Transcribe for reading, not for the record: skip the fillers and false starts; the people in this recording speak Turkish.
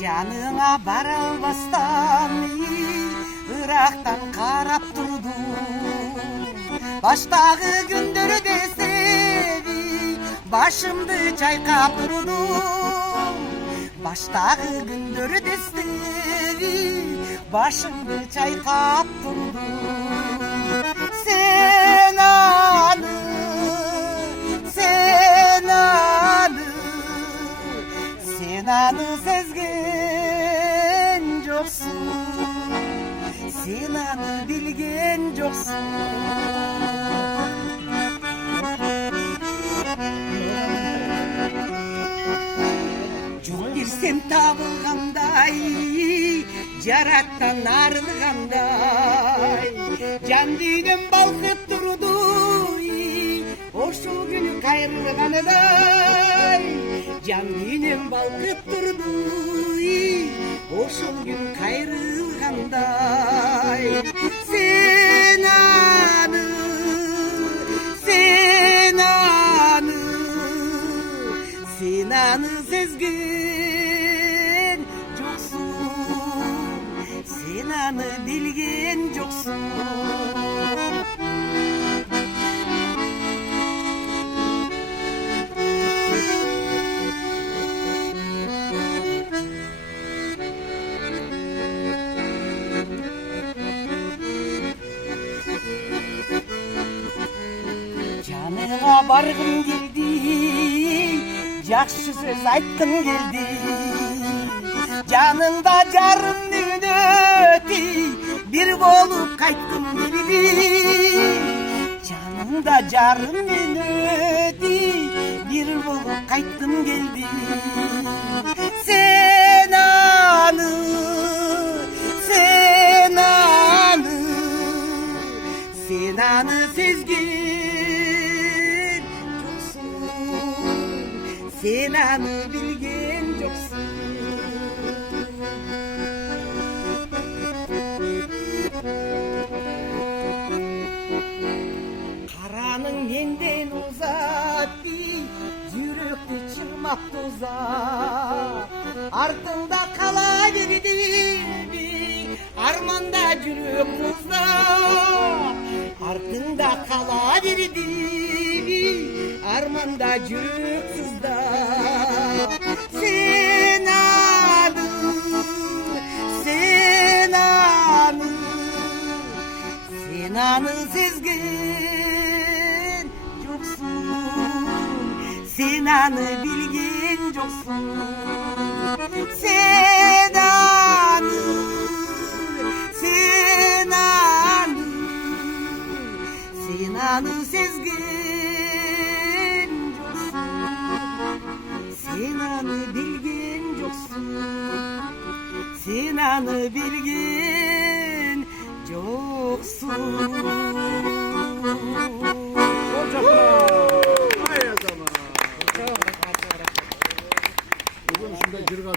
Yanına varalbastan Irak'tan karap durdum. Baştagı gündürü de sevi başımdı çaykap durdum. Baştagı gündürü de sevi başımdı çaykap durdum. Sen anı, sen anı, sen anı sezgen yoksun. Sen anı bilgen yoksun. Çok bir sen tabılğanday, Carattan arılğanday, can dinem balkıp durdu, o şu günü kayrılğanıday. Can dinem balkıp durdu, o şu gün kayrılğanday. Sen anı, sen anı, sen anı sezgen yoksun. Sen anı bilgen yoksun. Canına bargın geldi, yakşı söz aytqın geldi. Canında jarım nöti, bir bolup kaytqın geldi. Canında jarım nöti, bir bolup kaytqın geldi. Sen anı, sen anı, sen anı sezgin. Sen anı bilgen yoksun. Karanın menden uzat, yürekli çırmakta uzat. Ardında kalaverdi, armanda yürek uzat. Ardında kalaverdi, armanda yürek sızda. Sen anı, sen anı, sen anı sezgen yoksun. Sen anı bilgen yoksun. Sen anı, sen anı, sen anı sezgen yoksun. Sen anı bilgen yoksun. Sen anı bilgen yoksun. Vay zaman. Bugün şunda cırga